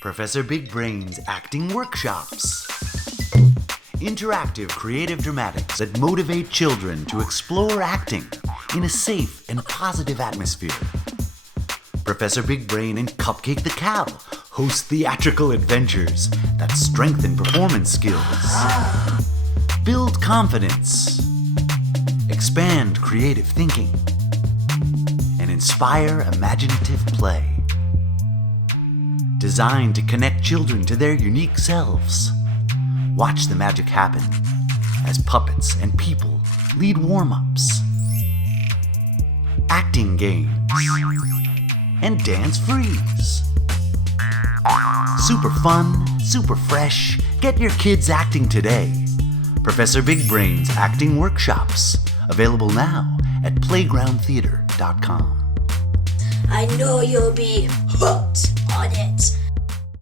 Professor Big Brain's acting workshops. Interactive creative dramatics that motivate children to explore acting in a safe and positive atmosphere. Professor Big Brain and Cupcake the Cow host theatrical adventures that strengthen performance skills, build confidence, expand creative thinking, and inspire imaginative play. Designed to connect children to their unique selves. Watch the magic happen as puppets and people lead warm-ups, acting games, and dance freeze. Super fun, super fresh. Get your kids acting today. Professor Big Brain's acting workshops. Available now at playgroundtheater.com. I know you'll be hooked on it.